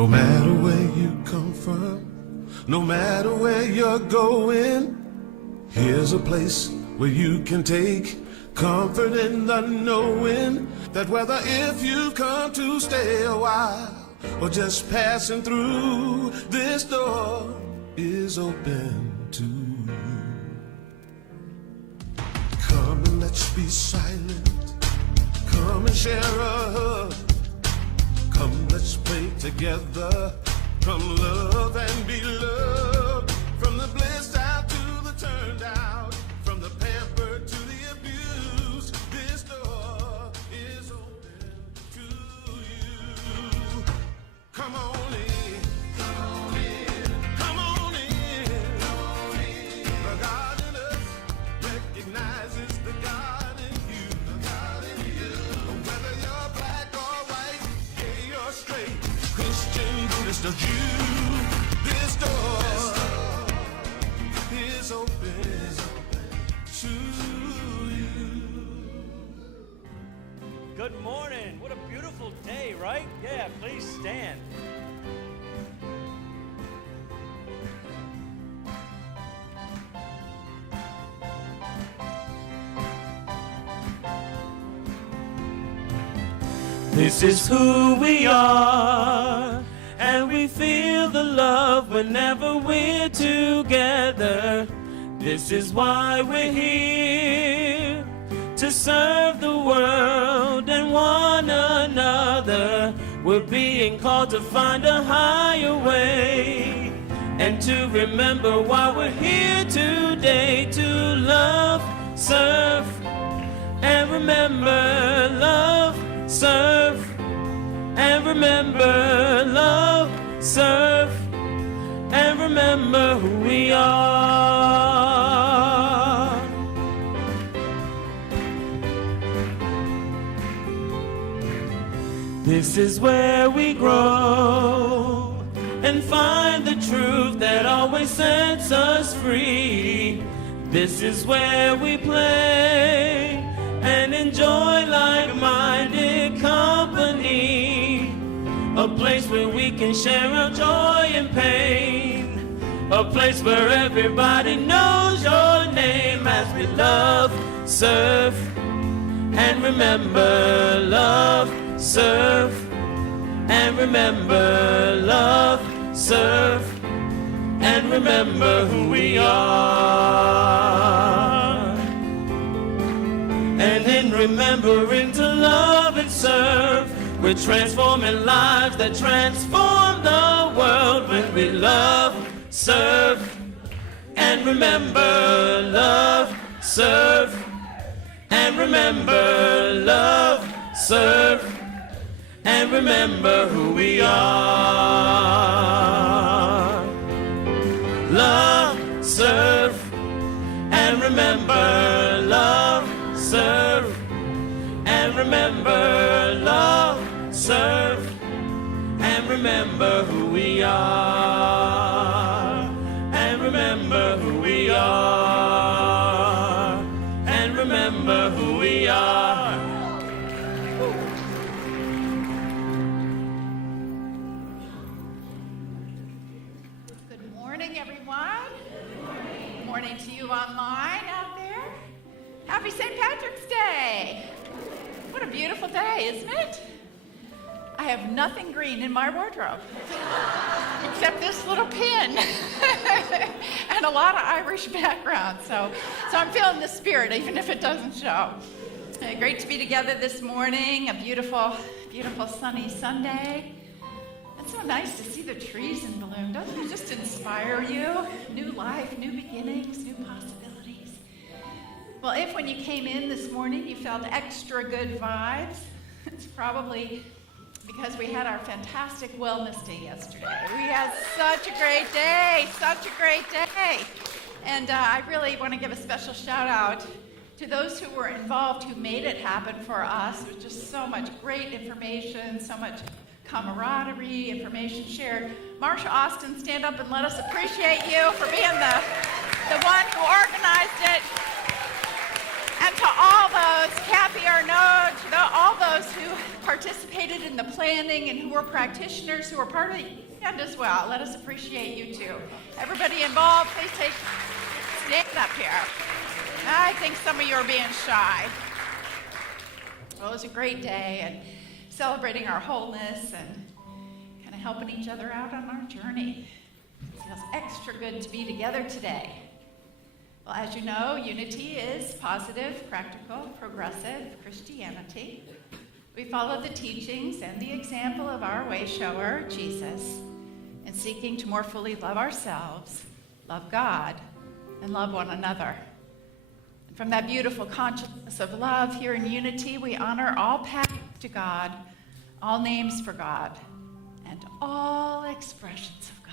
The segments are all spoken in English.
No matter where you come from, no matter where you're going, here's a place where you can take comfort in the knowing that whether if you've come to stay a while or just passing through, this door is open to you. Come and let's be silent. Come and share a hug. Come, let's pray together. Come love and be loved. From the blissed out to the turned out, from the pampered to the abused, this door is open to you. Come on in. Come on in. Come on in. Come on in. The God in us recognizes the God in you. The God in you. Whether you're black or white, gay or straight, Christian, Buddhist or Jew, this door is open to you. Good morning. What a beautiful day, right? Yeah, please stand. This is who we are, and we feel the love whenever we're together. This is why we're here, to serve the world and one another. We're being called to find a higher way, and to remember why we're here today, to love, serve, and remember. Love, serve, and remember. Love, serve, and remember who we are. This is where we grow and find the truth that always sets us free. This is where we play and enjoy like-minded company. A place where we can share our joy and pain. A place where everybody knows your name as we love, serve, and remember. Love, serve, and remember. Love, serve, and remember who we are. And in remembering to love and serve, we're transforming lives that transform the world. When we love, serve, and remember. Love, serve, and remember. Love, serve, and remember who we are. Love, serve, and remember. Love, serve, and remember. Love, serve, and remember who we are. And remember who we are. And remember who we are. Good morning, everyone. Good morning to you online out there. Happy St. Patrick's Day. What a beautiful day, isn't it? I have nothing green in my wardrobe except this little pin and a lot of Irish background. So I'm feeling the spirit, even if it doesn't show. Great to be together this morning. A beautiful, beautiful sunny Sunday. It's so nice to see the trees in bloom. Doesn't it just inspire you? New life, new beginnings, new possibilities. Well, if when you came in this morning you felt extra good vibes, it's probably because we had our fantastic wellness day yesterday. We had such a great day, such a great day. And I really want to give a special shout out to those who were involved, who made it happen for us. It was just so much great information, so much camaraderie, information shared. Marsha Austin, stand up and let us appreciate you for being the one who organized it. And to all those, Kathy Arnaud, all those who participated in the planning and who were practitioners, who were part of the event as well. Let us appreciate you too. Everybody involved, please stand up here. I think some of you are being shy. Well, it was a great day and celebrating our wholeness and kind of helping each other out on our journey. It feels extra good to be together today. Well, as you know, unity is positive, practical, progressive Christianity. We follow the teachings and the example of our way shower, Jesus, in seeking to more fully love ourselves, love God, and love one another. And from that beautiful consciousness of love here in unity, we honor all paths to God, all names for God, and all expressions of God.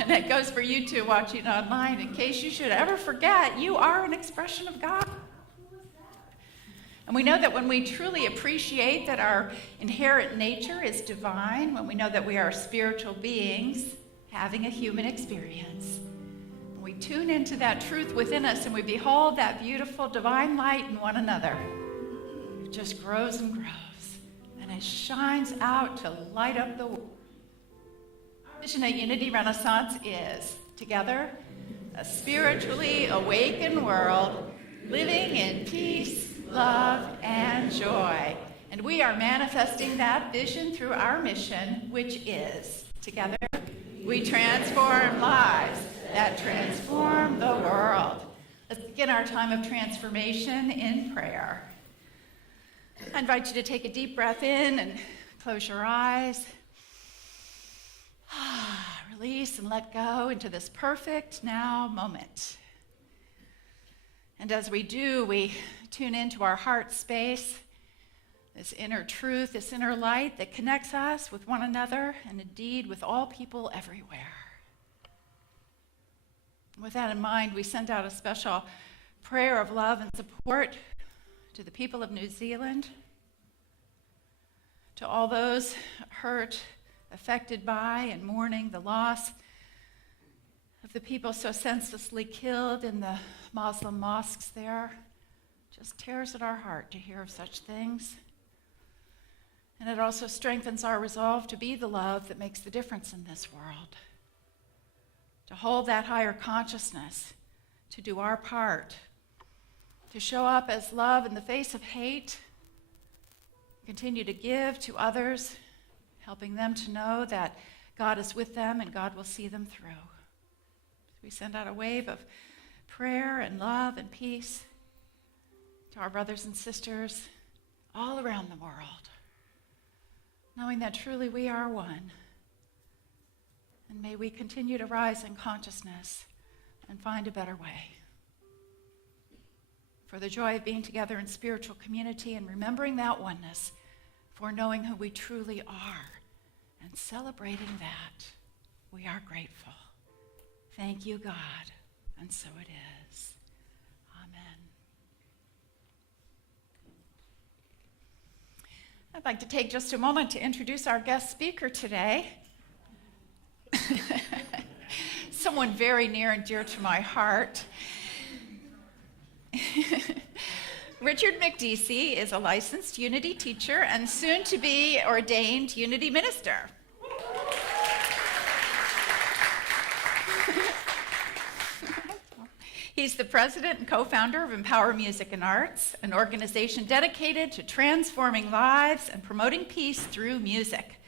And that goes for you too watching online. In case you should ever forget, you are an expression of God. And we know that when we truly appreciate that our inherent nature is divine, when we know that we are spiritual beings having a human experience, when we tune into that truth within us and we behold that beautiful divine light in one another, it just grows and grows, and it shines out to light up the world. Our vision at Unity Renaissance is, together, a spiritually awakened world living in peace, love, and joy. And we are manifesting that vision through our mission, which is, together, we transform lives that transform the world. Let's begin our time of transformation in prayer. I invite you to take a deep breath in and close your eyes. Release and let go into this perfect now moment. And as we do, we tune into our heart space, this inner truth, this inner light that connects us with one another and indeed with all people everywhere. With that in mind, we send out a special prayer of love and support to the people of New Zealand, to all those hurt, affected by, and mourning the loss of the people so senselessly killed in the Muslim mosques there. Just tears at our heart to hear of such things. And it also strengthens our resolve to be the love that makes the difference in this world. To hold that higher consciousness, to do our part, to show up as love in the face of hate, continue to give to others, helping them to know that God is with them and God will see them through. We send out a wave of prayer and love and peace to our brothers and sisters all around the world, knowing that truly we are one. And may we continue to rise in consciousness and find a better way. For the joy of being together in spiritual community and remembering that oneness, for knowing who we truly are and celebrating that, we are grateful. Thank you, God, and so it is. Amen. I'd like to take just a moment to introduce our guest speaker today. Someone very near and dear to my heart. Richard Mekdeci is a licensed Unity teacher and soon to be ordained Unity minister. He's the president and co-founder of Empower Music and Arts, an organization dedicated to transforming lives and promoting peace through music.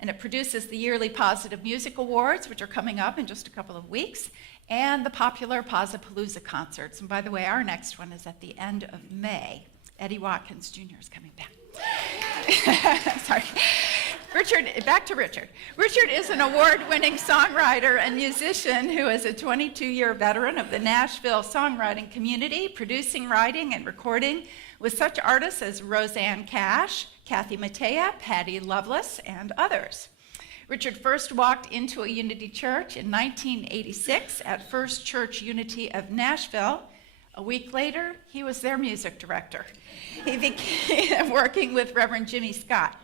And it produces the yearly Positive Music Awards, which are coming up in just a couple of weeks, and the popular Pozzapalooza concerts. And by the way, our next one is at the end of May. Eddie Watkins Jr. is coming back. Sorry. Back to Richard. Richard is an award-winning songwriter and musician who is a 22-year veteran of the Nashville songwriting community, producing, writing, and recording with such artists as Roseanne Cash, Kathy Mattea, Patty Loveless, and others. Richard first walked into a Unity church in 1986 at First Church Unity of Nashville. A week later, he was their music director. He began working with Reverend Jimmy Scott.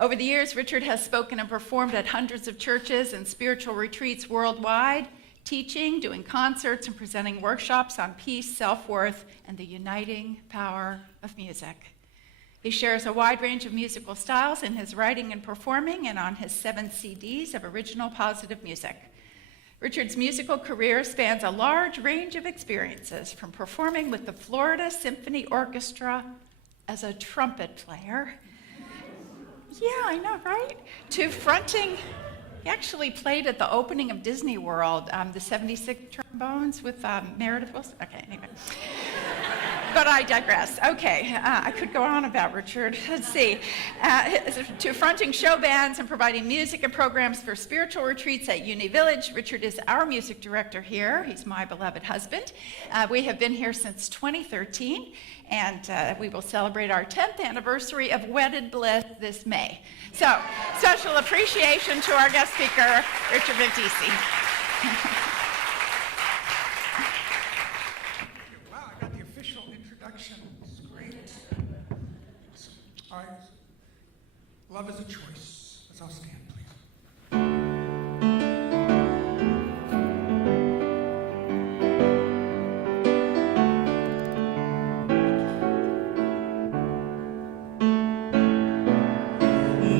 Over the years, Richard has spoken and performed at hundreds of churches and spiritual retreats worldwide, teaching, doing concerts, and presenting workshops on peace, self-worth, and the uniting power of music. He shares a wide range of musical styles in his writing and performing and on his 7 CDs of original positive music. Richard's musical career spans a large range of experiences, from performing with the Florida Symphony Orchestra as a trumpet player. Yeah, I know, right? To fronting, he actually played at the opening of Disney World, the 76 trombones with Meredith Wilson. Okay, anyway. But I digress. Okay, I could go on about Richard. Let's see. To fronting show bands and providing music and programs for spiritual retreats at Uni Village. Richard is our music director here. He's my beloved husband. We have been here since 2013, and we will celebrate our 10th anniversary of wedded bliss this May. So, special appreciation to our guest speaker, Richard Mekdeci. All right. Love is a choice. Let's all stand, please.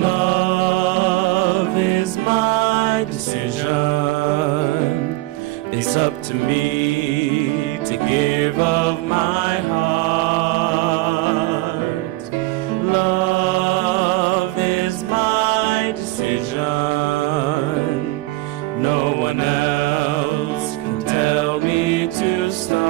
Love is my decision. It's up to me to give of my heart. Love is my decision. No one else can tell me to start.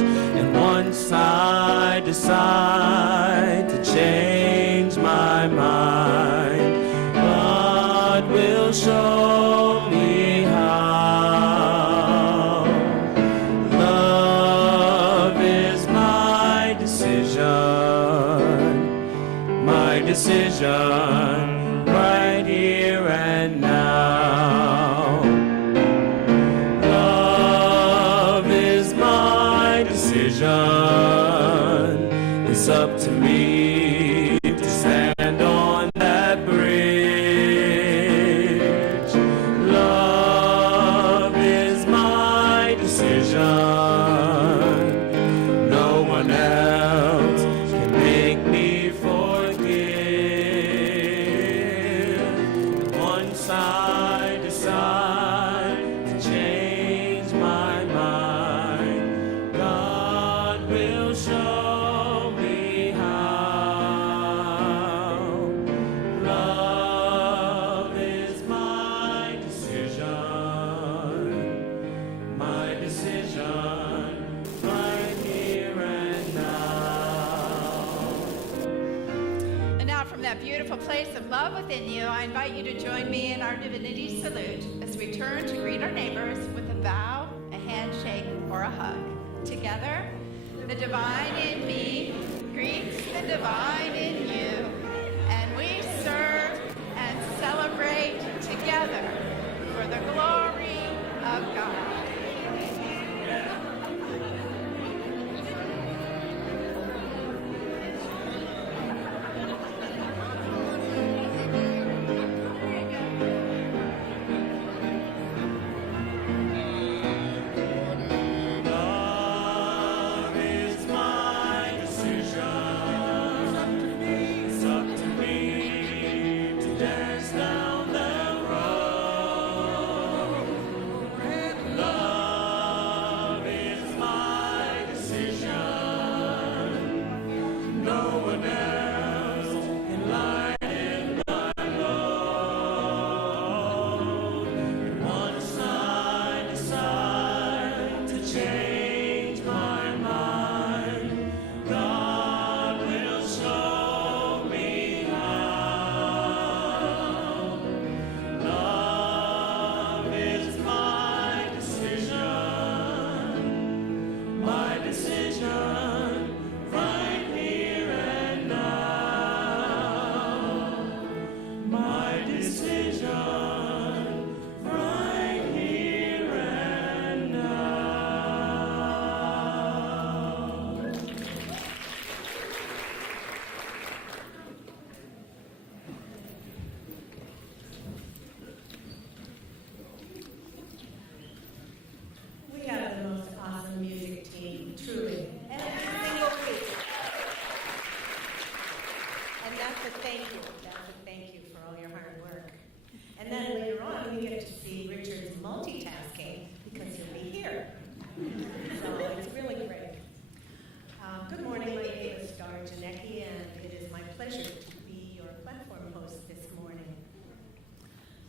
And once I decide to change my mind, God will show me how. Love is my decision, right here and now. Love is my decision. It's up to me to stand on that bridge. Love is my decision. No one else can make me forgive. Once I decide to change my mind, God will show me how. Love is my decision, right here and now. And now from that beautiful place of love within you, I invite you to join me in our divinity salute as we turn to greet our neighbors with a bow, a handshake, or a hug. Together, the divine in me greets the divine in you, and we serve and celebrate together for the glory of God. Love is my decision. It's up to me to dance down the road.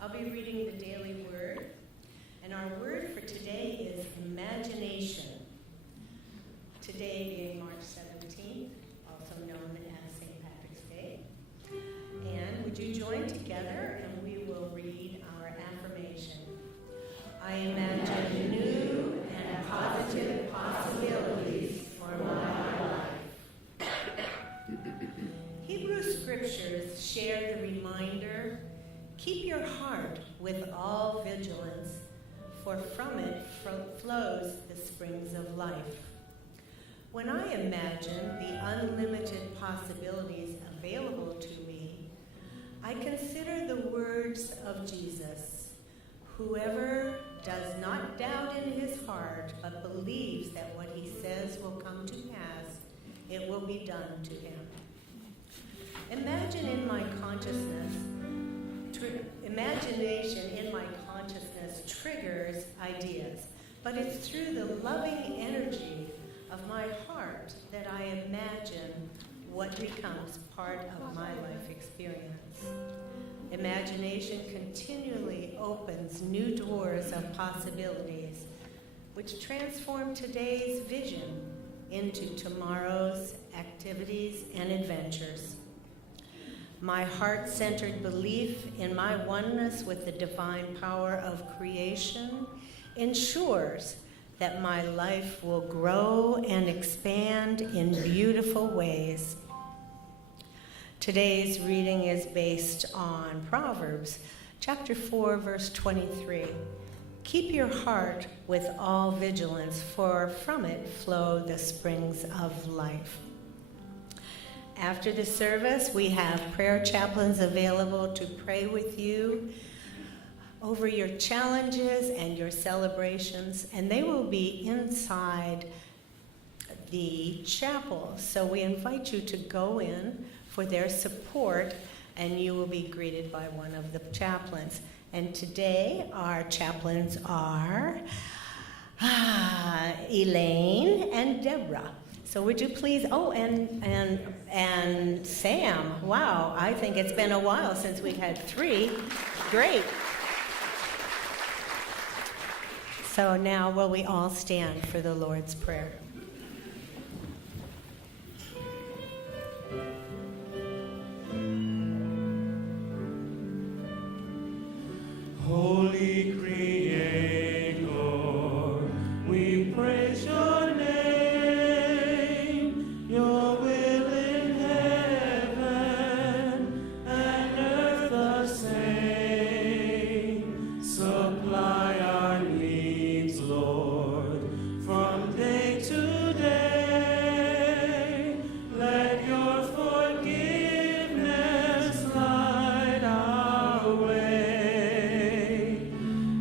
I'll be reading the daily word, and our word for today is imagination. Today being March 17th, also known as St. Patrick's Day. And would you join together and we will read our affirmation. I imagine new and positive possibilities for my life. Hebrew scriptures share the reminder, keep your heart with all vigilance, for from it flows the springs of life. When I imagine the unlimited possibilities available to me, I consider the words of Jesus, whoever does not doubt in his heart, but believes that what he says will come to pass, it will be done to him. Imagination in my consciousness triggers ideas, but it's through the loving energy of my heart that I imagine what becomes part of my life experience. Imagination continually opens new doors of possibilities, which transform today's vision into tomorrow's activities and adventures. My heart-centered belief in my oneness with the divine power of creation ensures that my life will grow and expand in beautiful ways. Today's reading is based on Proverbs chapter 4, verse 23. Keep your heart with all vigilance, for from it flow the springs of life. After the service, we have prayer chaplains available to pray with you over your challenges and your celebrations, and they will be inside the chapel. So we invite you to go in for their support, and you will be greeted by one of the chaplains. And today, our chaplains are Elaine and Deborah. So would you please, and Sam. Wow, I think it's been a while since we've had three. Great. So now will we all stand for the Lord's Prayer? Holy Creator, we praise your name, your will in heaven and earth the same. Supply our needs, Lord, from day to day. Let your forgiveness light our way.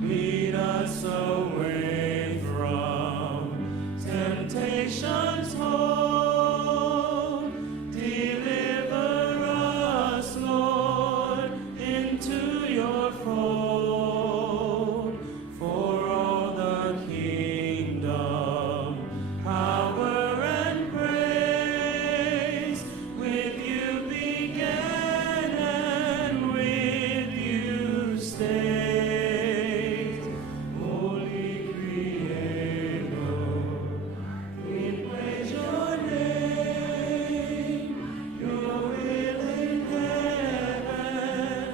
Lead us away from temptation's hold. Deliver us, Lord, into your fold. For all the kingdom, power and praise, with you began and with you stays. Holy Creator, we praise your name, your will in heaven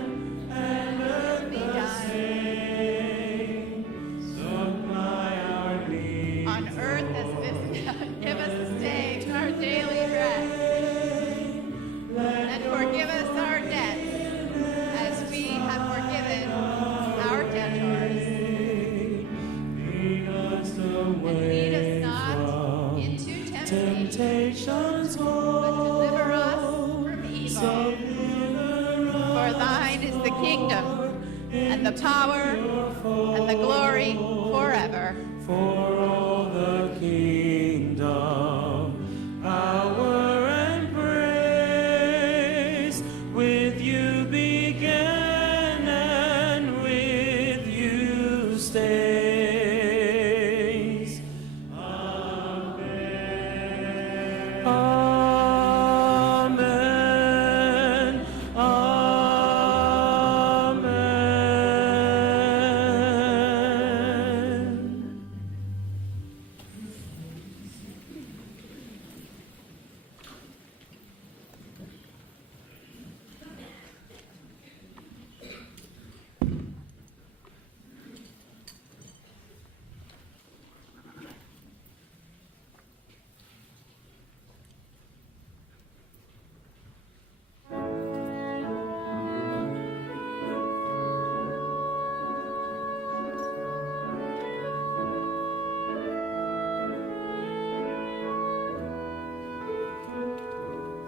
and earth the same. Supply our needs, On earth as it is in heaven, give us this day our daily bread. And forgive us our debts, as we have forgiven our debtors. lead us And away lead us not from into temptation, temptation's but hold. deliver us from evil. For thine is the kingdom, and the power, and the glory forever. For all the kingdom, power and praise, with you began and with you stays. Amen. Amen. Amen.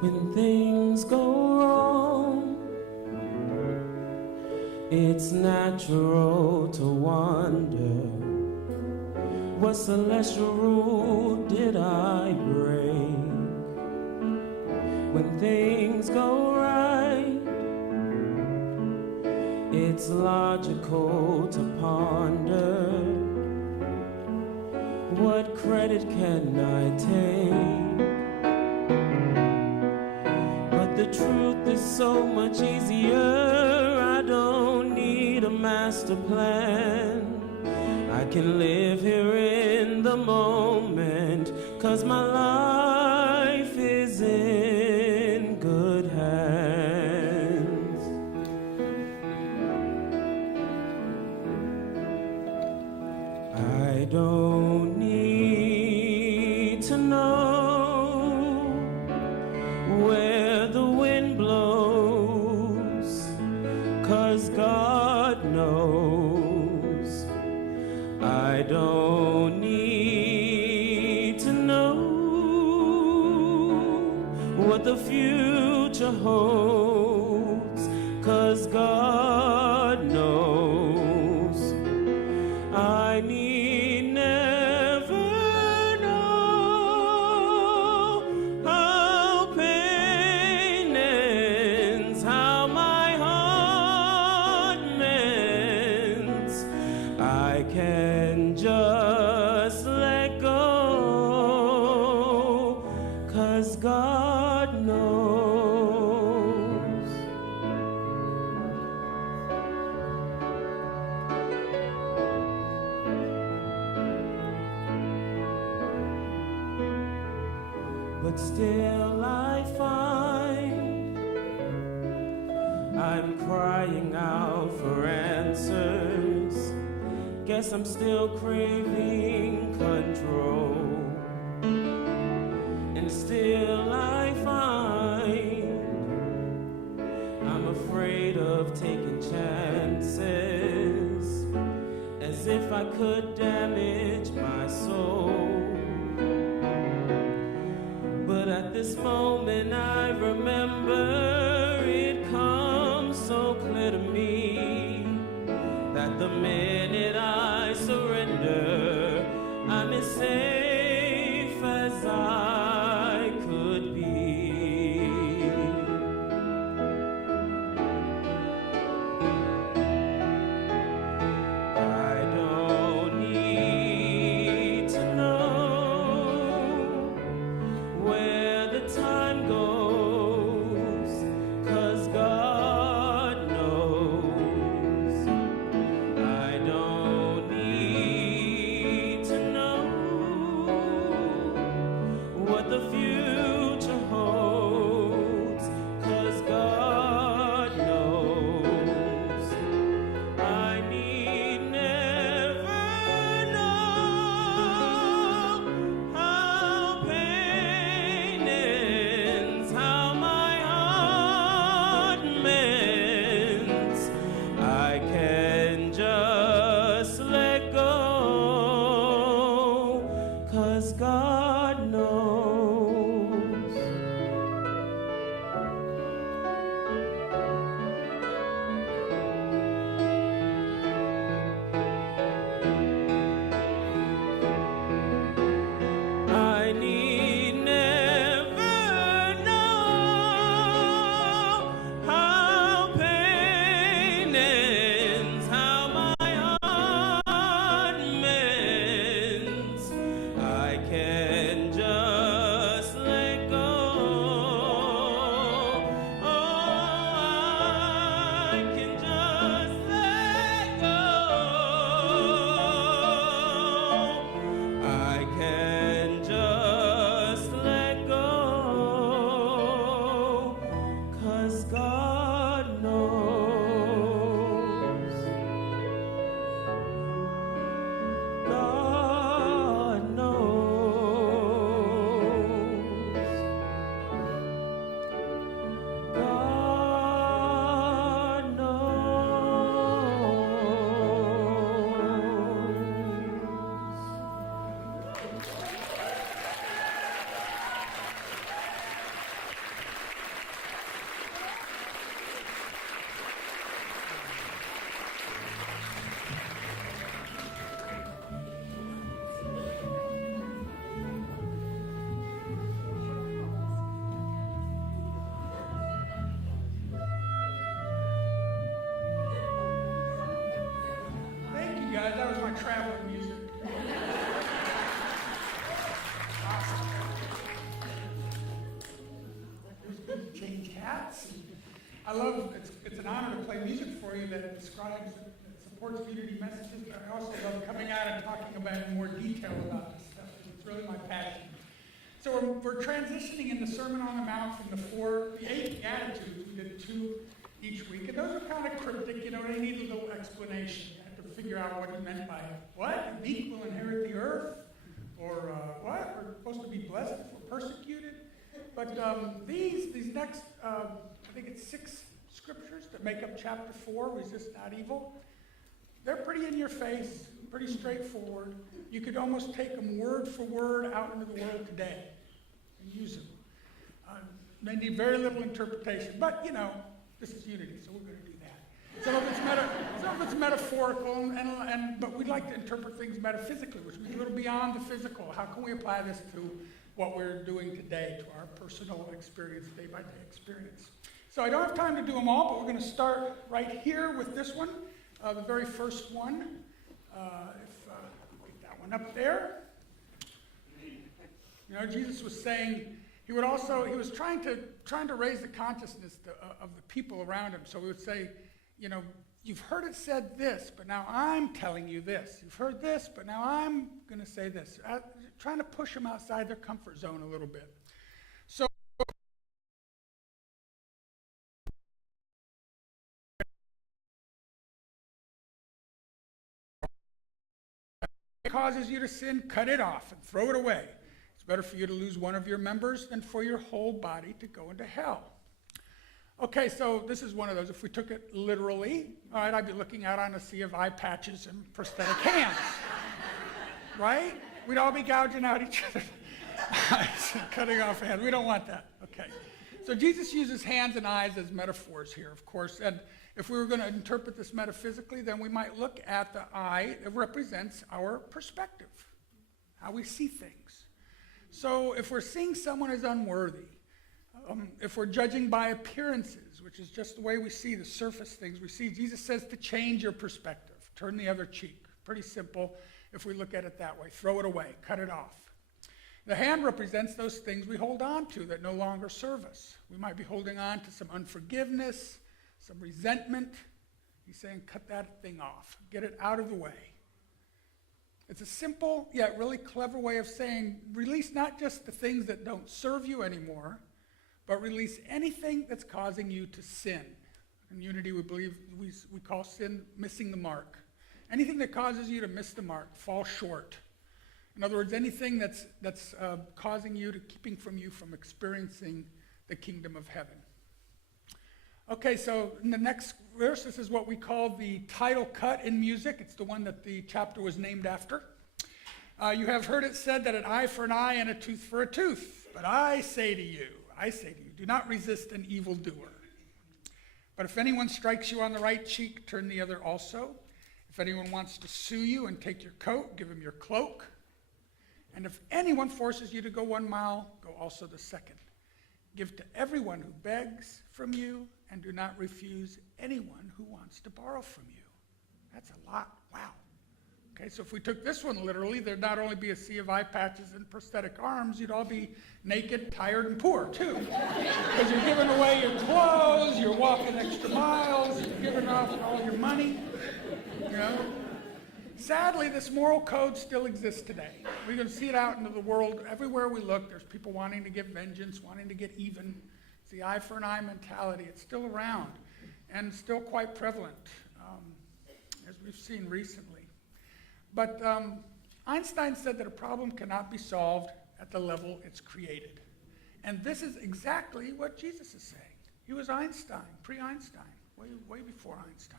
When things go wrong, it's natural to wonder, what celestial rule did I break? When things go right, it's logical to ponder, what credit can I take? But the truth is so much easier. I don't need a master plan. I can live here in the moment, 'cause my life is in good hands. I don't need to know where the wind blows, 'cause God knows. I don't need to know what the future holds, 'cause God knows. I need never know how pain ends, how my heart mends. I can just let go, 'cause God knows. But still I find I'm crying out for answers. Guess I'm still craving control. And still I find I'm afraid of taking chances, as if I could damage my soul. But at this moment I remember, it comes so clear to me, that the minute I surrender, I'm as safe as I could be. I don't need to know where the time goes, 'cause God knows. I don't need to know guys. That was my traveling music. Awesome. Change hats. I love, it's an honor to play music for you that describes, that supports community messages, but I also love coming out and talking about in more detail about this stuff. It's really my passion. So we're transitioning in the Sermon on the Mount from the 8 Beatitudes. We did 2 each week, and those are kind of cryptic, you know, they need a little explanation. You have to figure out what he meant by it. What? The meek will inherit the earth? Or what? We're supposed to be blessed if we're persecuted? But these next, I think it's 6 scriptures that make up chapter 4, resist not evil. They're pretty in your face, pretty straightforward. You could almost take them word for word out into the world today and use them. They need very little interpretation, but you know, this is unity, so we're going to do that. Some of it's metaphorical, but we'd like to interpret things metaphysically, which means a little beyond the physical. How can we apply this to what we're doing today, to our personal experience, day-by-day experience? So I don't have time to do them all, but we're going to start right here with this one, the very first one. Get that one up there. You know, Jesus was saying, he was trying to raise the consciousness of the people around him. So he would say, you know, you've heard it said this, but now I'm telling you this. You've heard this, but now I'm going to say this. Trying to push them outside their comfort zone a little bit. So it causes you to sin, cut it off and throw it away. It's better for you to lose one of your members than for your whole body to go into hell. Okay, so this is one of those. If we took it literally, all right, I'd be looking out on a sea of eye patches and prosthetic hands, right? We'd all be gouging out each other's eyes and cutting off hands. We don't want that. Okay. So Jesus uses hands and eyes as metaphors here, of course. And if we were going to interpret this metaphysically, then we might look at the eye. It represents our perspective, how we see things. So if we're seeing someone as unworthy, if we're judging by appearances, which is just the way we see the surface things we see, Jesus says to change your perspective, turn the other cheek. Pretty simple if we look at it that way. Throw it away, cut it off. The hand represents those things we hold on to that no longer serve us. We might be holding on to some unforgiveness, some resentment. He's saying, cut that thing off. Get it out of the way. It's a simple yet really clever way of saying, release not just the things that don't serve you anymore, but release anything that's causing you to sin. In Unity, we believe we call sin missing the mark. Anything that causes you to miss the mark, fall short. In other words, anything that's causing you to, keeping from you from experiencing the kingdom of heaven. Okay, so in the next verse, this is what we call the title cut in music. It's the one that the chapter was named after. You have heard it said that an eye for an eye and a tooth for a tooth. But I say to you, do not resist an evildoer. But if anyone strikes you on the right cheek, turn the other also. If anyone wants to sue you and take your coat, give him your cloak. And if anyone forces you to go 1 mile, go also the second. Give to everyone who begs from you, and do not refuse anyone who wants to borrow from you. That's a lot. Wow. Okay, so if we took this one literally, there'd not only be a sea of eye patches and prosthetic arms, you'd all be naked, tired, and poor, too. Because you're giving away your clothes, you're walking extra miles, you're giving off all your money, you know. Sadly, this moral code still exists today. We can see it out into the world. Everywhere we look, there's people wanting to get vengeance, wanting to get even. It's the eye for an eye mentality. It's still around and still quite prevalent, as we've seen recently. But Einstein said that a problem cannot be solved at the level it's created. And this is exactly what Jesus is saying. He was Einstein, pre-Einstein, way before Einstein.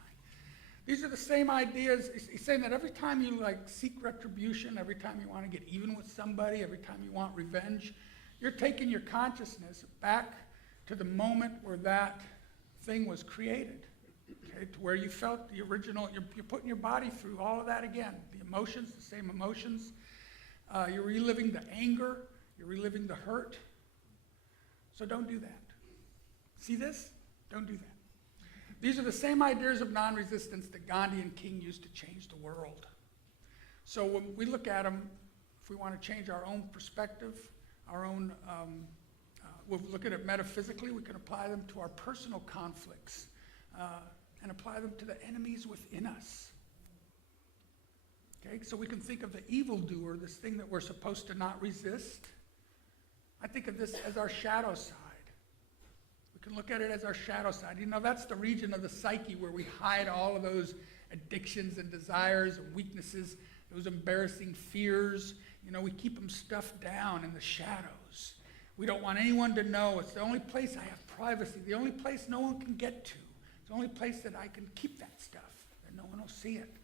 These are the same ideas. He's saying that every time you seek retribution, every time you want to get even with somebody, every time you want revenge, you're taking your consciousness back to the moment where that thing was created, okay, to where you felt the original. You're putting your body through all of that again. The emotions, the same emotions. You're reliving the anger. You're reliving the hurt. So don't do that. See this? Don't do that. These are the same ideas of non-resistance that Gandhi and King used to change the world. So when we look at them, if we want to change our own perspective, our own, we'll look at it metaphysically, we can apply them to our personal conflicts and apply them to the enemies within us. Okay, so we can think of the evildoer, this thing that we're supposed to not resist. I think of this as our shadow side. We can look at it as our shadow side. You know, that's the region of the psyche where we hide all of those addictions and desires and weaknesses, those embarrassing fears. You know, we keep them stuffed down in the shadows. We don't want anyone to know. It's the only place I have privacy, the only place no one can get to. It's the only place that I can keep that stuff, that no one will see it.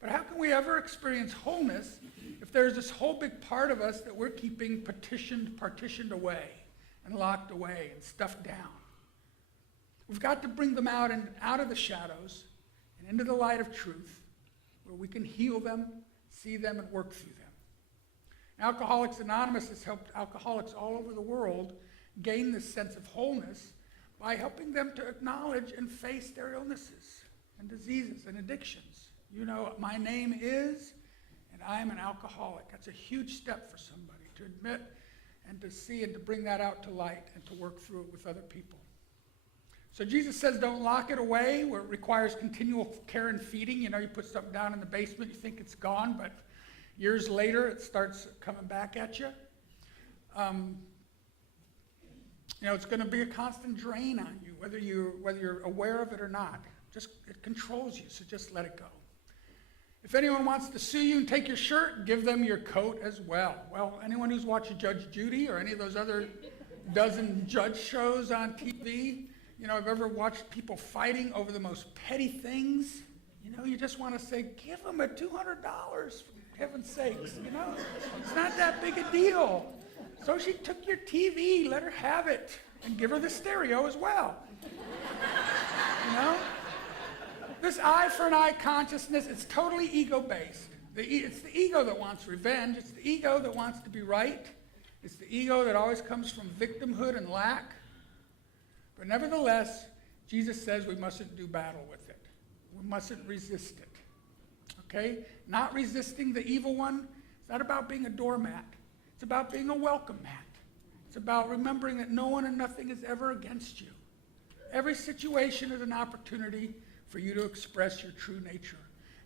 But how can we ever experience wholeness if there's this whole big part of us that we're keeping partitioned away and locked away and stuffed down? We've got to bring them out and out of the shadows and into the light of truth where we can heal them, see them, and work through them. Alcoholics Anonymous has helped alcoholics all over the world gain this sense of wholeness by helping them to acknowledge and face their illnesses and diseases and addictions. You know, my name is, and I am an alcoholic. That's a huge step for somebody to admit and to see and to bring that out to light and to work through it with other people. So Jesus says don't lock it away where it requires continual care and feeding. You know, you put something down in the basement, you think it's gone, but years later it starts coming back at you. You know, it's going to be a constant drain on you, whether you're aware of it or not. Just it controls you, so just let it go. If anyone wants to sue you and take your shirt, give them your coat as well. Well, anyone who's watching Judge Judy or any of those other dozen judge shows on TV, you know, I've ever watched people fighting over the most petty things. You know, you just want to say, give them a $200, for heaven's sakes, you know. It's not that big a deal. So she took your TV, let her have it, and give her the stereo as well. You know? This eye for an eye consciousness, it's totally ego-based. It's the ego that wants revenge. It's the ego that wants to be right. It's the ego that always comes from victimhood and lack. But nevertheless, Jesus says we mustn't do battle with it. We mustn't resist it. Okay? Not resisting the evil one, it's not about being a doormat. It's about being a welcome mat. It's about remembering that no one and nothing is ever against you. Every situation is an opportunity for you to express your true nature,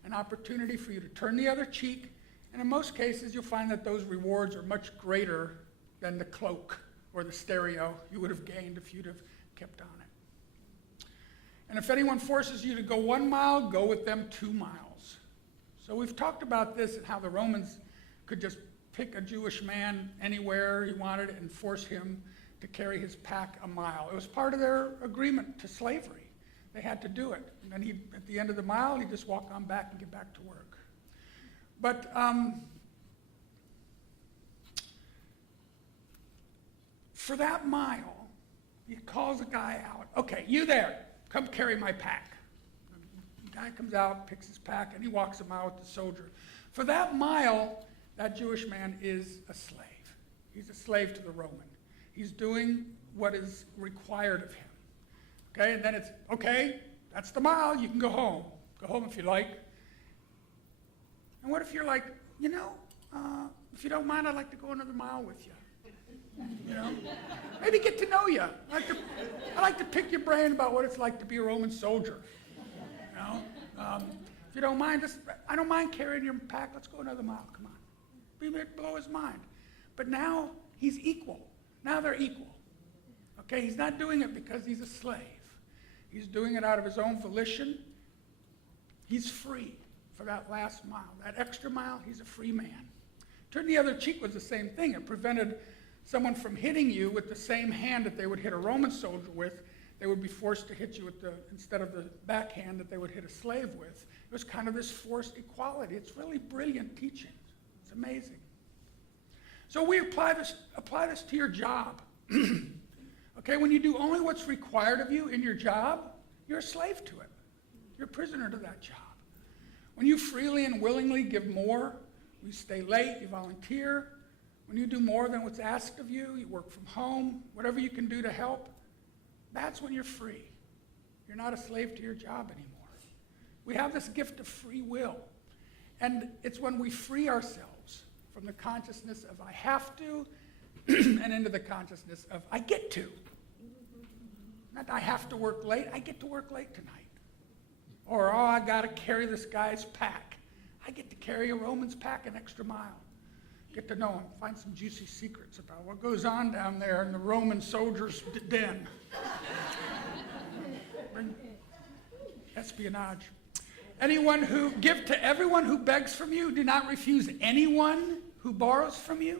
an opportunity for you to turn the other cheek, and in most cases you'll find that those rewards are much greater than the cloak or the stereo you would have gained if you'd have kept on it. And if anyone forces you to go 1 mile, go with them 2 miles. So we've talked about this and how the Romans could just pick a Jewish man anywhere he wanted and force him to carry his pack a mile. It was part of their agreement to slavery. They had to do it. And then at the end of the mile, he'd just walk on back and get back to work. But for that mile, he calls a guy out. Okay, you there, come carry my pack. The guy comes out, picks his pack, and he walks a mile with the soldier. For that mile, that Jewish man is a slave. He's a slave to the Roman. He's doing what is required of him. Okay, and then it's, okay, that's the mile, you can go home. Go home if you like. And what if you're like, you know, if you don't mind, I'd like to go another mile with you. You know, maybe get to know you. I like to pick your brain about what it's like to be a Roman soldier. You know, if you don't mind, I don't mind carrying your pack. Let's go another mile. Come on, blow his mind. But now he's equal. Now they're equal. Okay, he's not doing it because he's a slave. He's doing it out of his own volition. He's free for that last mile. That extra mile, he's a free man. Turn the other cheek was the same thing. It prevented someone from hitting you with the same hand that they would hit a Roman soldier with. They would be forced to hit you with instead of the backhand that they would hit a slave with. It was kind of this forced equality. It's really brilliant teaching. It's amazing. So we apply this to your job. Okay, when you do only what's required of you in your job, you're a slave to it. You're a prisoner to that job. When you freely and willingly give more, you stay late, you volunteer. When you do more than what's asked of you, you work from home, whatever you can do to help, that's when you're free. You're not a slave to your job anymore. We have this gift of free will. And it's when we free ourselves from the consciousness of I have to and into the consciousness of I get to. Not I have to work late, I get to work late tonight. Or, oh, I got to carry this guy's pack. I get to carry a Roman's pack an extra mile. Get to know him, find some juicy secrets about what goes on down there in the Roman soldiers' den. Bring espionage. Give to everyone who begs from you. Do not refuse anyone who borrows from you.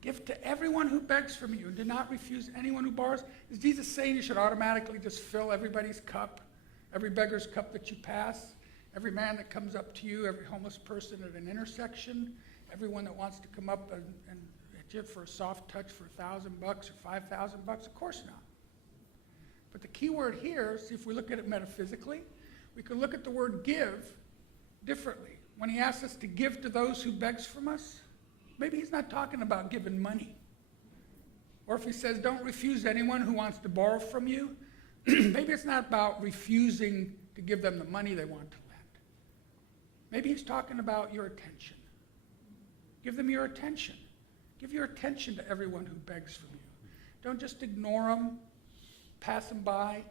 Give to everyone who begs from you. Do not refuse anyone who borrows. Is Jesus saying you should automatically just fill everybody's cup? Every beggar's cup that you pass? Every man that comes up to you? Every homeless person at an intersection? Everyone that wants to come up and hit you for a soft touch for $1,000 or $5,000? Of course not. But the key word here, see if we look at it metaphysically, we can look at the word give differently. When he asks us to give to those who begs from us, maybe he's not talking about giving money. Or if he says don't refuse anyone who wants to borrow from you, maybe it's not about refusing to give them the money they want to lend. Maybe he's talking about your attention. Give them your attention. Give your attention to everyone who begs from you. Don't just ignore them, pass them by.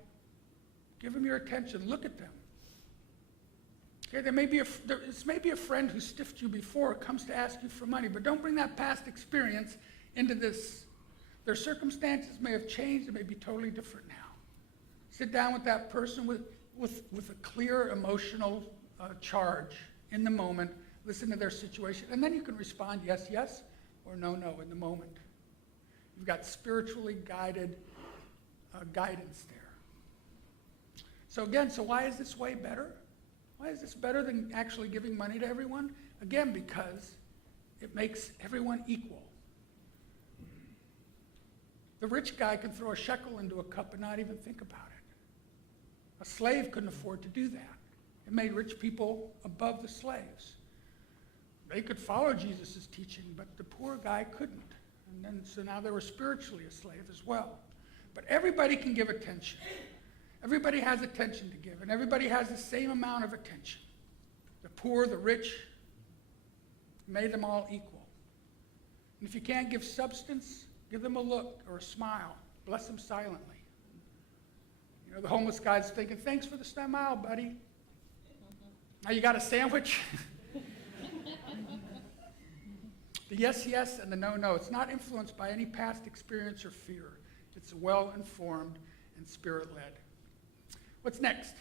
Give them your attention. Look at them. Okay, there may be a friend who stiffed you before, comes to ask you for money, but don't bring that past experience into this. Their circumstances may have changed. It may be totally different now. Sit down with that person with a clear emotional charge in the moment. Listen to their situation, and then you can respond yes, yes, or no, no in the moment. You've got spiritually guided guidance there. So again, why is this way better? Why is this better than actually giving money to everyone? Again, because it makes everyone equal. The rich guy can throw a shekel into a cup and not even think about it. A slave couldn't afford to do that. It made rich people above the slaves. They could follow Jesus' teaching, but the poor guy couldn't. So now they were spiritually a slave as well. But everybody can give attention. Everybody has attention to give, and everybody has the same amount of attention. The poor, the rich, made them all equal. And if you can't give substance, give them a look or a smile. Bless them silently. You know, the homeless guy's thinking, thanks for the smile, buddy. Now you got a sandwich? The yes, yes, and the no, no. It's not influenced by any past experience or fear. It's well-informed and spirit-led. What's next?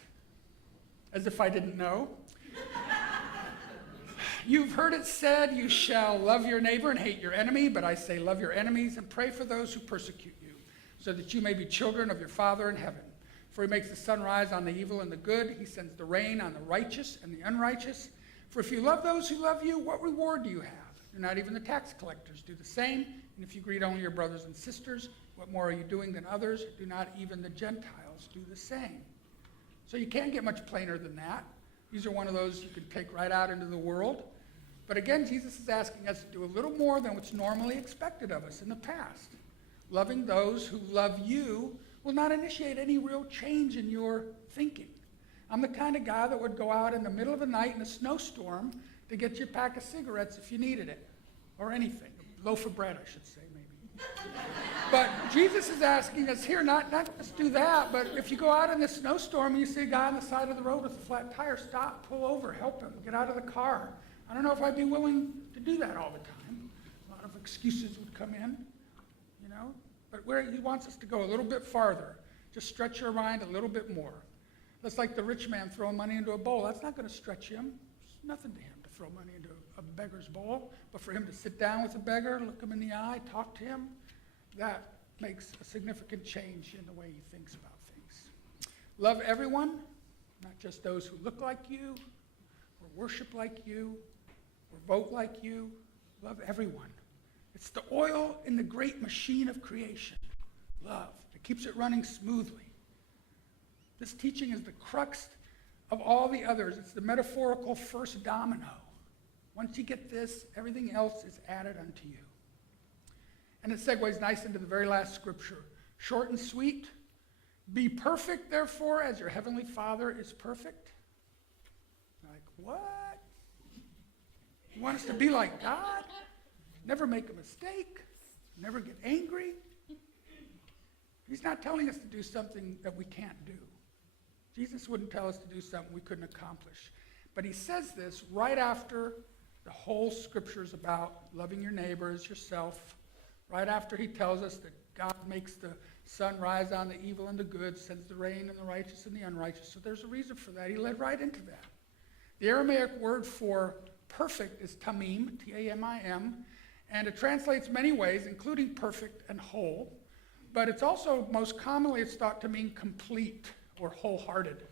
As if I didn't know. You've heard it said, you shall love your neighbor and hate your enemy, but I say love your enemies and pray for those who persecute you, so that you may be children of your Father in heaven. For he makes the sun rise on the evil and the good. He sends the rain on the righteous and the unrighteous. For if you love those who love you, what reward do you have? Do not even the tax collectors do the same? And if you greet only your brothers and sisters, what more are you doing than others? Do not even the Gentiles do the same? So you can't get much plainer than that. These are one of those you could take right out into the world. But again, Jesus is asking us to do a little more than what's normally expected of us in the past. Loving those who love you will not initiate any real change in your thinking. I'm the kind of guy that would go out in the middle of the night in a snowstorm to get you a pack of cigarettes if you needed it, or anything. A loaf of bread, I should say, maybe. But Jesus is asking us here, not just do that, but if you go out in the snowstorm and you see a guy on the side of the road with a flat tire, stop, pull over, help him, get out of the car. I don't know if I'd be willing to do that all the time. A lot of excuses would come in, you know. But where he wants us to go a little bit farther, just stretch your mind a little bit more. That's like the rich man throwing money into a bowl. That's not going to stretch him. It's nothing to him to throw money into a beggar's bowl. But for him to sit down with a beggar, look him in the eye, talk to him, that makes a significant change in the way he thinks about things. Love everyone, not just those who look like you, or worship like you, or vote like you. Love everyone. It's the oil in the great machine of creation, love, that keeps it running smoothly. This teaching is the crux of all the others. It's the metaphorical first domino. Once you get this, everything else is added unto you. And it segues nice into the very last scripture. Short and sweet, Be perfect, therefore, as your heavenly Father is perfect. Like, what? You want us to be like God? Never make a mistake? Never get angry? He's not telling us to do something that we can't do. Jesus wouldn't tell us to do something we couldn't accomplish. But he says this right after the whole scriptures about loving your neighbor as yourself, right after he tells us that God makes the sun rise on the evil and the good, sends the rain on the righteous and the unrighteous. So there's a reason for that. He led right into that. The Aramaic word for perfect is tamim, T-A-M-I-M, and it translates many ways, including perfect and whole. But it's also, most commonly, it's thought to mean complete or wholehearted.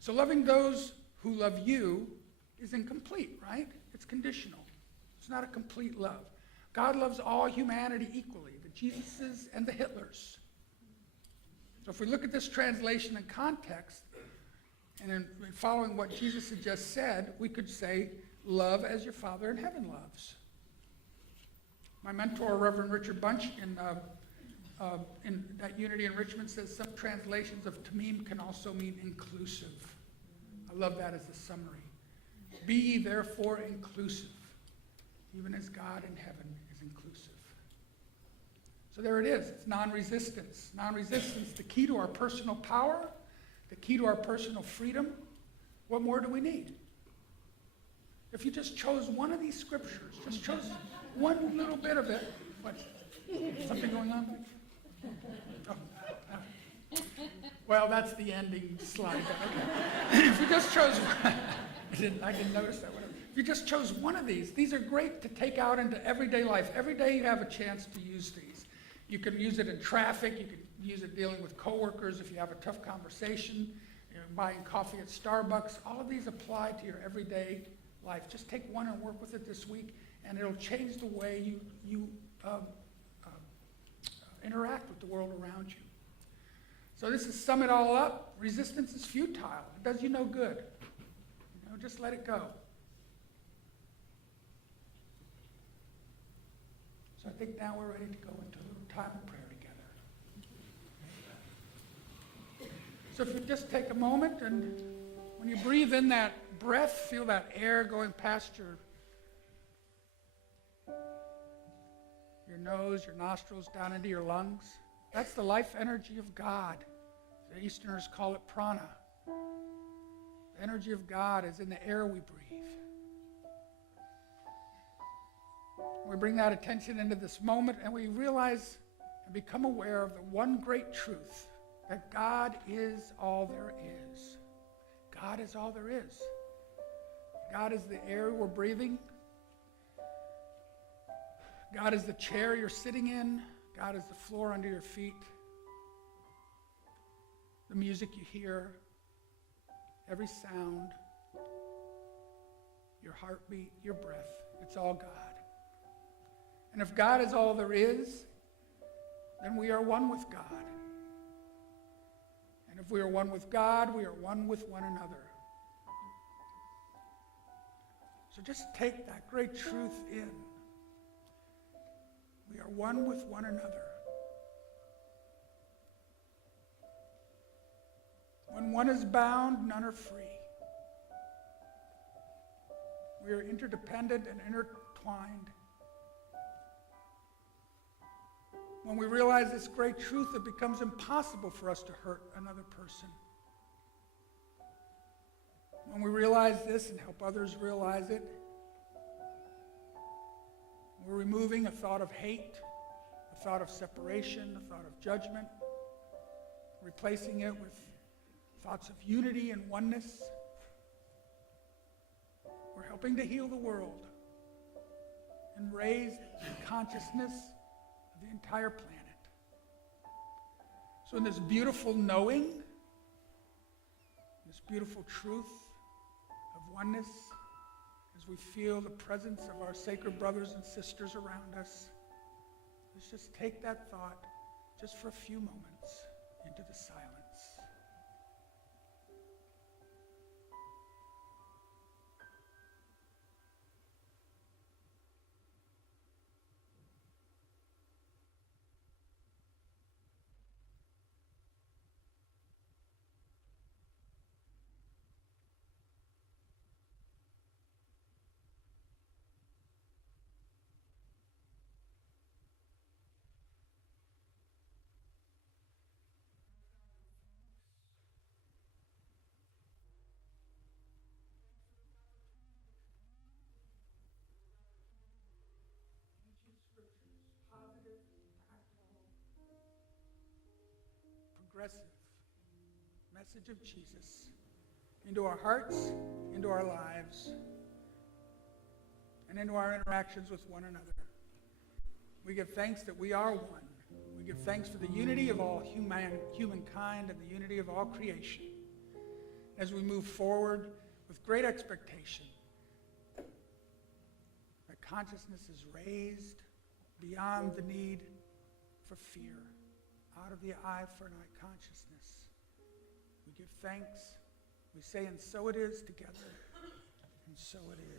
So loving those who love you is incomplete, right? It's conditional. It's not a complete love. God loves all humanity equally, the Jesuses and the Hitlers. So if we look at this translation in context, and in following what Jesus had just said, we could say, love as your Father in heaven loves. My mentor, Reverend Richard Bunch, in that Unity Enrichment says some translations of tamim can also mean inclusive. I love that as a summary. Be ye therefore inclusive, even as God in heaven is inclusive. So there it is. It's non-resistance. Non-resistance, the key to our personal power, the key to our personal freedom. What more do we need? If you just chose one of these scriptures, just chose one little bit of it, what? Something going on? Oh. Well, that's the ending slide. Okay. If you just chose one, I didn't notice that one. If you just chose one of these are great to take out into everyday life. Every day you have a chance to use these. You can use it in traffic. You can use it dealing with coworkers if you have a tough conversation, buying coffee at Starbucks. All of these apply to your everyday life. Just take one and work with it this week, and it'll change the way you interact with the world around you. So this is sum it all up. Resistance is futile. It does you no good. Just let it go. So I think now we're ready to go into a little time of prayer together. So if you just take a moment, and when you breathe in that breath, feel that air going past your nose, your nostrils, down into your lungs. That's the life energy of God. The Easterners call it prana. The energy of God is in the air we breathe. We bring that attention into this moment, and we realize and become aware of the one great truth, that God is all there is. God is all there is. God is the air we're breathing. God is the chair you're sitting in. God is the floor under your feet. The music you hear, every sound, your heartbeat, your breath, it's all God. And if God is all there is, then we are one with God. And if we are one with God, we are one with one another. So just take that great truth in. We are one with one another. When one is bound, none are free. We are interdependent and intertwined. When we realize this great truth, it becomes impossible for us to hurt another person. When we realize this and help others realize it, we're removing a thought of hate, a thought of separation, a thought of judgment, replacing it with thoughts of unity and oneness. We're helping to heal the world and raise the consciousness of the entire planet. So in this beautiful knowing, this beautiful truth of oneness, as we feel the presence of our sacred brothers and sisters around us, let's just take that thought just for a few moments into the silence. progressive message of Jesus into our hearts, into our lives, and into our interactions with one another. We give thanks that we are one. We give thanks for the unity of all humankind and the unity of all creation. As we move forward with great expectation, that consciousness is raised beyond the need for fear, out of the eye for an eye consciousness. We give thanks. We say, and so it is together, and so it is.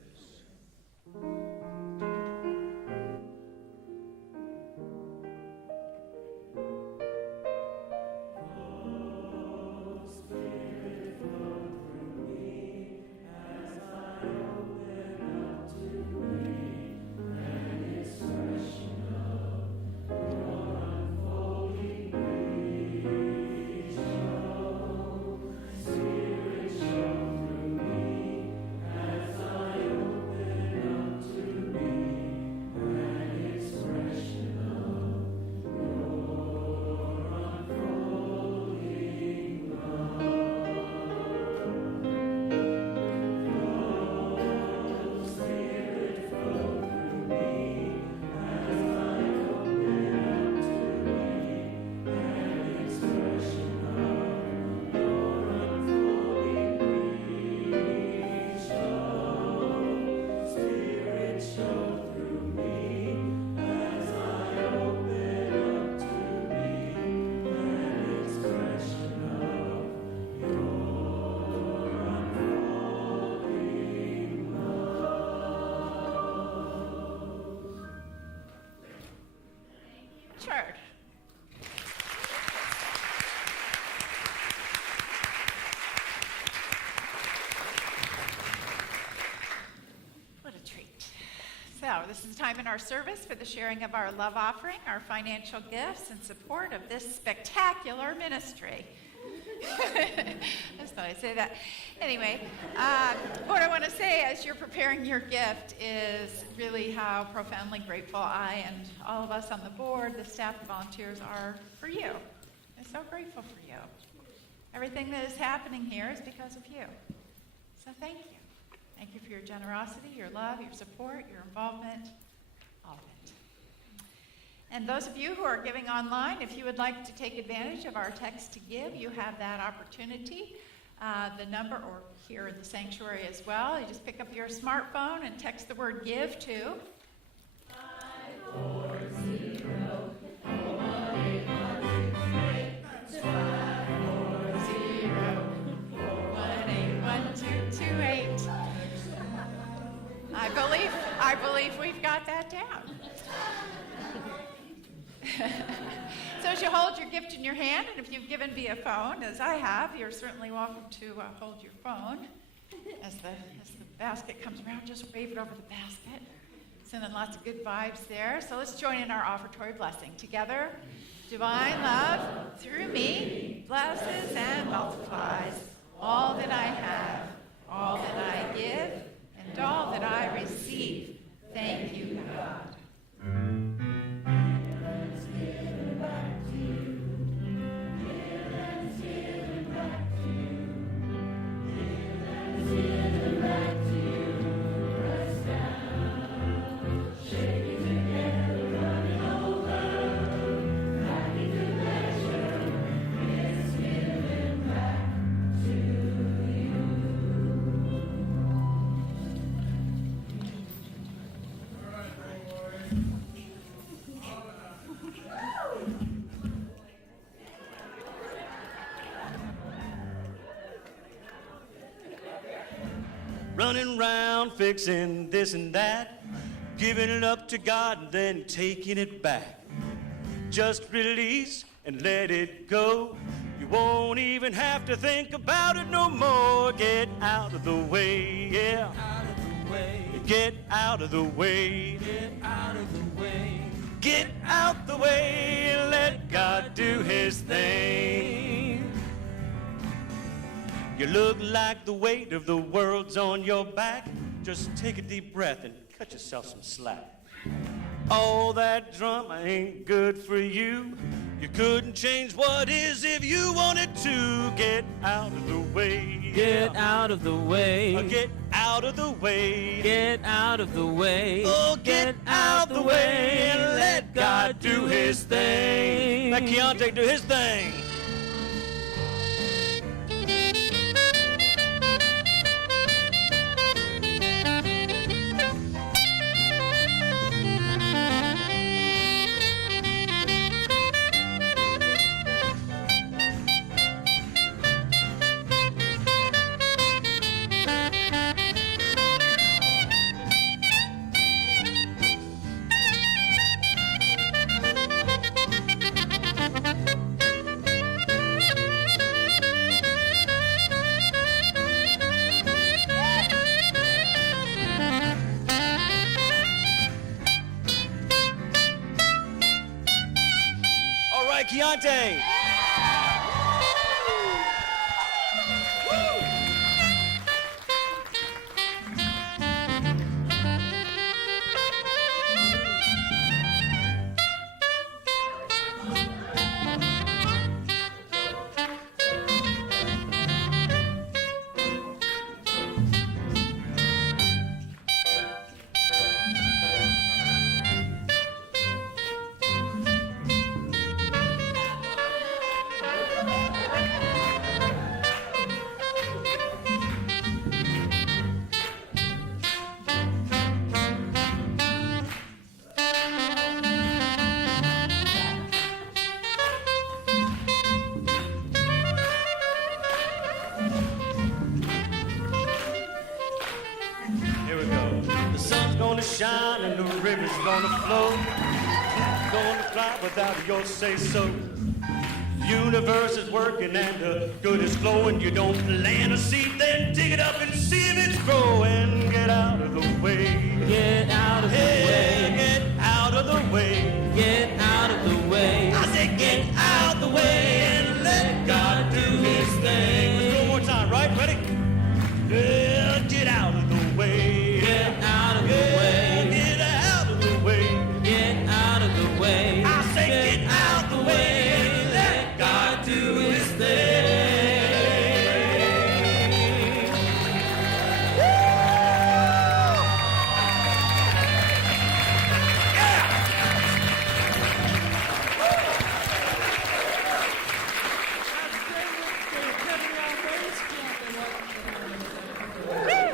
What a treat. So this is time in our service for the sharing of our love offering, our financial gifts in support of this spectacular ministry. That's not I say that. Anyway, what I want to say as you're preparing your gift is really how profoundly grateful I and all of us on the board, the staff, the volunteers are for you. I'm so grateful for you. Everything that is happening here is because of you. So thank you. Thank you for your generosity, your love, your support, your involvement, all of it. And those of you who are giving online, if you would like to take advantage of our text to give, you have that opportunity. The number, or here in the sanctuary as well, you just pick up your smartphone and text the word give to 540-181228. I believe we've got that down. So as you hold your gift in your hand, and if you've given via phone, as I have, you're certainly welcome to hold your phone. As the basket comes around, just wave it over the basket. Sending lots of good vibes there. So let's join in our offertory blessing. Together, divine love through me blesses and multiplies all that I have, all that I give, and all that I receive. Thank you, God. Running around fixing this and that, giving it up to God and then taking it back. Just release and let it go. You won't even have to think about it no more. Get out of the way, yeah. Out of the way, Get out of the way. get out of the way. Get out the way and let God do his thing. You look like the weight of the world's on your back. Just take a deep breath and cut yourself some slack. All that drama ain't good for you. You couldn't change what is if you wanted to. Get out of the way. Get out of the way. Get out of the way. Get out of the way. Oh, get out the way and let God do his thing. Let Keontae do his thing. Keontae. Shine and the river's gonna flow. Gonna fly without your say-so. Universe is working and the good is flowing. You don't plant a seed, then dig it up and see if it's growing. Get out of the way. Get out of the way. Get out of the way. Get out of the way. I said get out the way and let God do his thing. Let's do it one more time, right? Ready? Yeah, get out of the way. Get out of the way. Get out of the way. Get out of the way. I say get out the way and let God do his thing.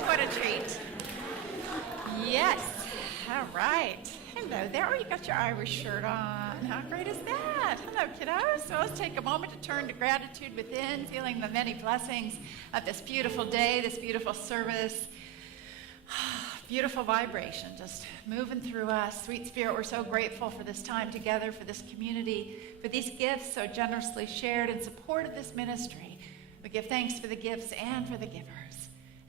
What a treat. Yes. All right. Hello there. Oh, you got your Irish shirt on. How great is that? Hello, kiddos. So let's take a moment to turn to gratitude within, feeling the many blessings of this beautiful day, this beautiful service. Beautiful vibration just moving through us. Sweet Spirit, we're so grateful for this time together, for this community, for these gifts so generously shared in support of this ministry. We give thanks for the gifts and for the givers.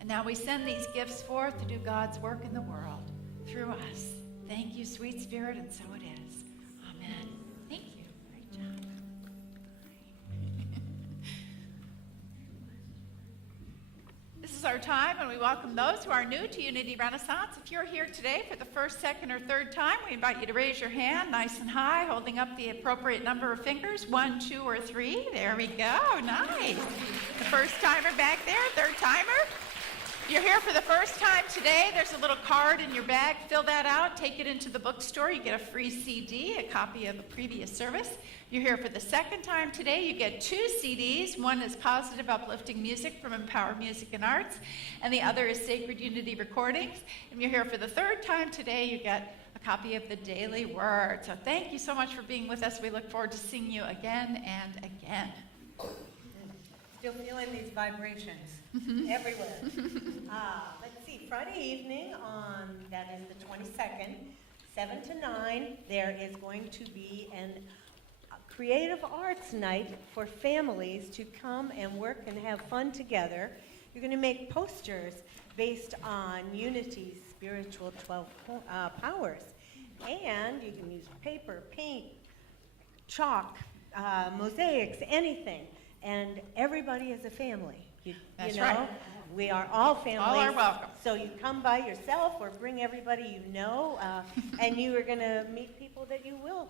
And now we send these gifts forth to do God's work in the world through us. Thank you, Sweet Spirit, and so it is. Amen. Thank you. Great job. This is our time, and we welcome those who are new to Unity Renaissance. If you're here today for the first, second, or third time, we invite you to raise your hand nice and high, holding up the appropriate number of fingers, 1, 2, or 3. There we go. Nice. The first timer back there, third timer. If you're here for the first time today, there's a little card in your bag. Fill that out, take it into the bookstore. You get a free CD, a copy of a previous service. If you're here for the second time today, you get 2 CDs. One is Positive Uplifting Music from Empower Music and Arts, and the other is Sacred Unity Recordings. If you're here for the third time today, you get a copy of the Daily Word. So thank you so much for being with us. We look forward to seeing you again and again. Still feeling these vibrations everywhere. Let's see, Friday evening that is the 22nd, 7 to 9, there is going to be a creative arts night for families to come and work and have fun together. You're going to make posters based on Unity's spiritual 12 powers. And you can use paper, paint, chalk, mosaics, anything. And everybody is a family. That's you know? right. We are all families. All are welcome. So you come by yourself or bring everybody you know, and you are going to meet people that you will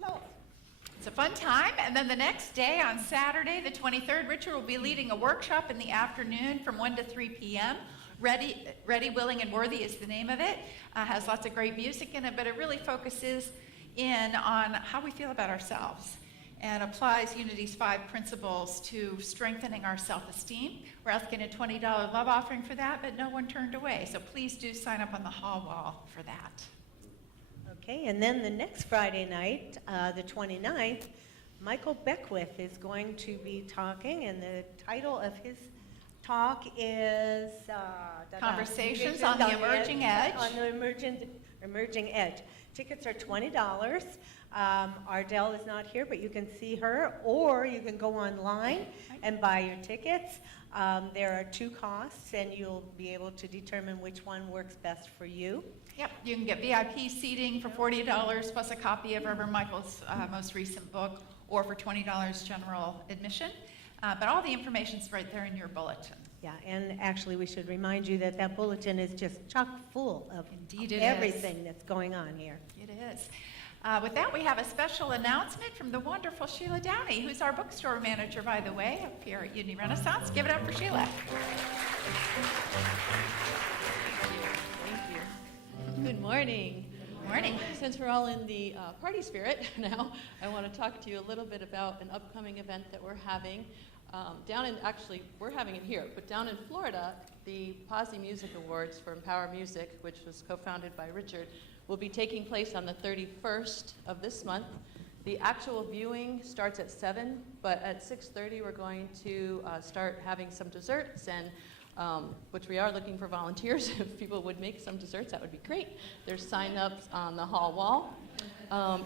love. It's a fun time. And then the next day, on Saturday, the 23rd, Richard will be leading a workshop in the afternoon from 1 to 3 p.m. Ready, Willing, and Worthy is the name of it. Has lots of great music in it, but it really focuses in on how we feel about ourselves and applies Unity's 5 principles to strengthening our self-esteem. We're asking a $20 love offering for that, but no one turned away. So please do sign up on the hall wall for that. Okay, and then the next Friday night, the 29th, Michael Beckwith is going to be talking, and the title of his talk is Conversations on the Emerging Edge. On the emerging edge. Tickets are $20. Ardell is not here, but you can see her, or you can go online and buy your tickets. There are 2 costs, and you'll be able to determine which one works best for you. Yep, you can get VIP seating for $40 plus a copy of Reverend Michael's most recent book, or for $20 general admission. But all the information's right there in your bulletin. Yeah, and actually we should remind you that that bulletin is just chock full of Indeed it everything that's going on here. It is. With that, we have a special announcement from the wonderful Sheila Downey, who's our bookstore manager, by the way, up here at Unity Renaissance. Give it up for Sheila. Thank you. Good morning. Good morning. Since we're all in the party spirit now, I want to talk to you a little bit about an upcoming event that we're having. We're having it here, but down in Florida, the Posse Music Awards for Empower Music, which was co-founded by Richard, will be taking place on the 31st of this month. The actual viewing starts at 7, but at 6:30 we're going to start having some desserts, and which we are looking for volunteers. If people would make some desserts, that would be great. There's sign-ups on the hall wall.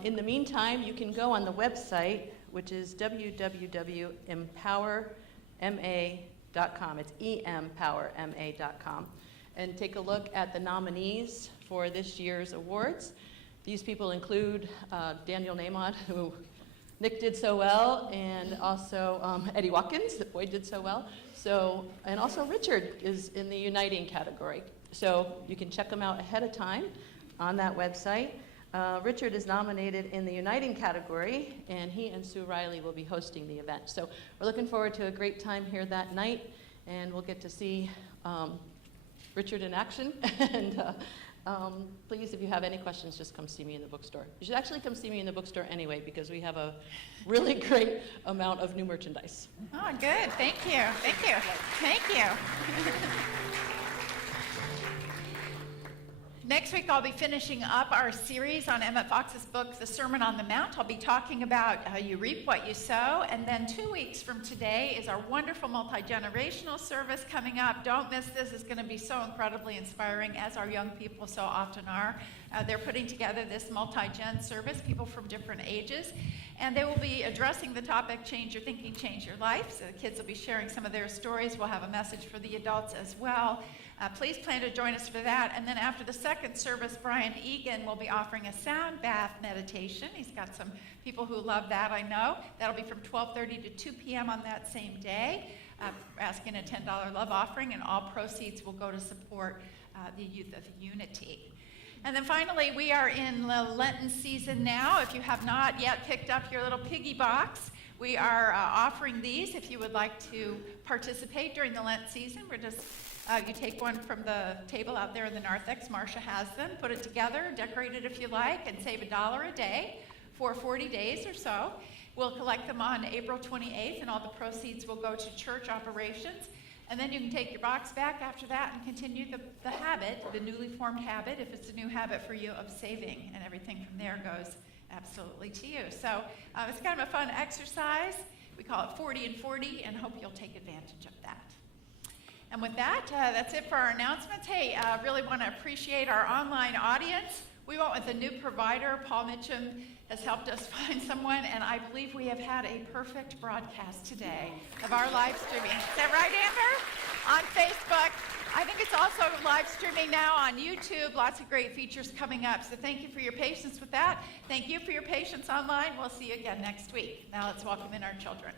In the meantime, you can go on the website, which is www.empowerma.com. It's empowerma.com. And take a look at the nominees for this year's awards. These people include Daniel Nahmod, who Nick did so well, and also Eddie Watkins, that boy did so well. So, and also Richard is in the Uniting category. So you can check them out ahead of time on that website. Richard is nominated in the Uniting category, and he and Sue Riley will be hosting the event. So we're looking forward to a great time here that night, and we'll get to see Richard in action. And please, if you have any questions, just come see me in the bookstore. You should actually come see me in the bookstore anyway, because we have a really great amount of new merchandise. Oh, good. Thank you. Thank you. Thank you. Next week, I'll be finishing up our series on Emmett Fox's book, The Sermon on the Mount. I'll be talking about how you reap what you sow. And then 2 weeks from today is our wonderful multi-generational service coming up. Don't miss this. It's going to be so incredibly inspiring, as our young people so often are. They're putting together this multi-gen service, people from different ages. And they will be addressing the topic, Change Your Thinking, Change Your Life. So the kids will be sharing some of their stories. We'll have a message for the adults as well. Please plan to join us for that. And then after the second service, Brian Egan will be offering a sound bath meditation. He's got some people who love that, I know. That'll be from 12:30 to 2 p.m. on that same day. Asking a $10 love offering, and all proceeds will go to support the youth of Unity. And then finally, we are in the Lenten season now. If you have not yet picked up your little piggy box, we are offering these if you would like to participate during the Lent season. We're just you take one from the table out there in the narthex. Marcia has them. Put it together, decorate it if you like, and save $1 a day for 40 days or so. We'll collect them on April 28th, and all the proceeds will go to church operations. And then you can take your box back after that and continue the habit, the newly formed habit, if it's a new habit for you, of saving. And everything from there goes absolutely to you. So it's kind of a fun exercise. We call it 40 and 40, and hope you'll take advantage of that. And with that, that's it for our announcements. Hey, really want to appreciate our online audience. We went with a new provider. Paul Mitchum has helped us find someone, and I believe we have had a perfect broadcast today of our live streaming. Is that right, Amber? On Facebook. I think it's also live streaming now on YouTube. Lots of great features coming up. So thank you for your patience with that. Thank you for your patience online. We'll see you again next week. Now let's welcome in our children.